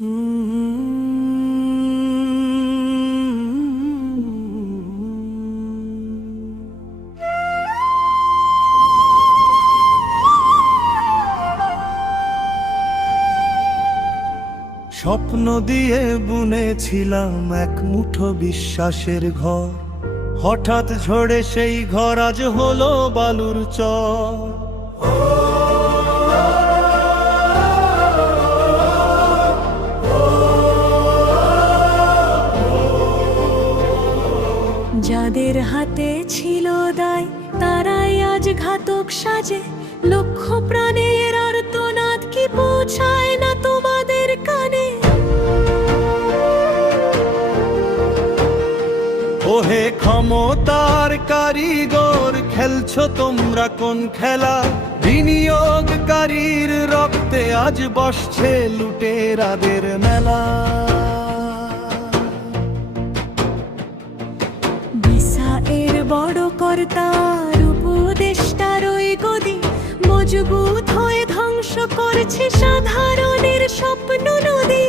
স্বপ্ন দিয়ে বুনেছিলাম এক মুঠো বিশ্বাসের ঘর। হঠাৎ ঝড়ে সেই ঘর আজ হলো বালুর চর। যাদের হাতে ছিল দায়। তারাই আজ ঘাতক সাজে। লক্ষ প্রাণের আর্তনাদ কি পৌঁছায় না তোমাদের কানে? ওহে ক্ষমতার কারিগর, খেলছো তোমরা কোন খেলা? বিনিয়োগকারীর রক্তে আজ বসছে লুটেরাদের মেলা। গদি মজবুত ধ্বংস স্বপ্ন নদী।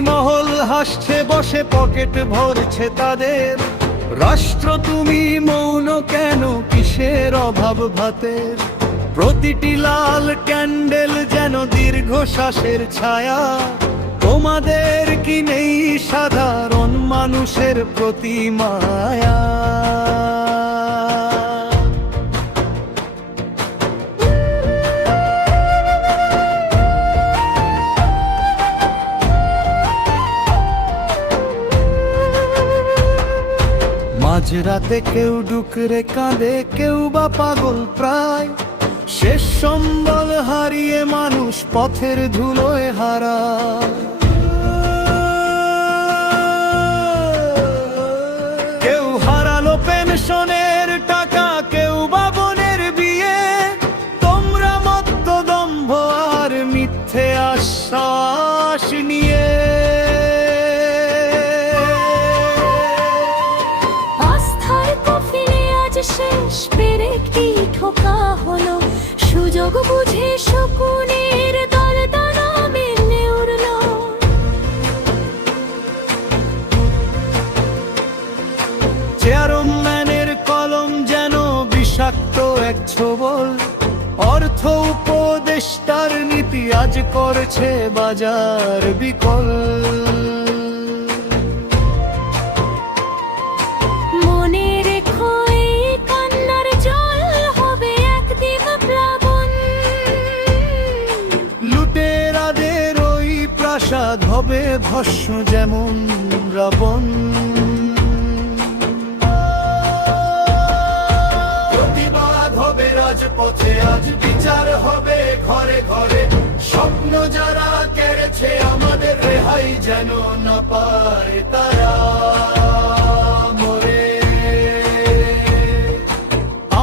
মহল হাসছে, বসে পকেট ভরছে তাদের। রাষ্ট্র তুমি, মৌন কেন, কিসের অভাব ভাতের? প্রতিটি লাল ক্যান্ডেল যেন দীর্ঘশ্বাসের ছায়া। তোমাদের কি নেই সাধারণ মানুষের প্রতি মায়া? মাঝরাতে কেউ ডুকরে কাঁদে, কেউ বা পাগল প্রায়। শেষ সম্বল হারিয়ে মানুষ পথের ধুলোয় হারা হলো সুযোগ বুঝে শকুনের দল দানা মেলে উড়লো চেয়ারম্যানের কলম যেন বিষাক্ত এক ছোবল। অর্থ উপদেষ্টার নীতি আজ করছে বাজার বিকল। হবে ভস্য যেমন রাবণ প্রতিবাদ হবে রাজপথে, আজ বিচার হবে ঘরে ঘরে। স্বপ্ন যারা কেড়েছে, আমাদের রেহাই যেন না পারে তারা মরে।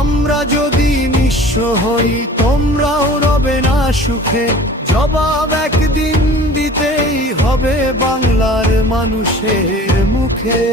আমরা যদি নিঃস্ব হই সুখে জবাব একদিন দিতেই হবে বাংলার মানুষের মুখে।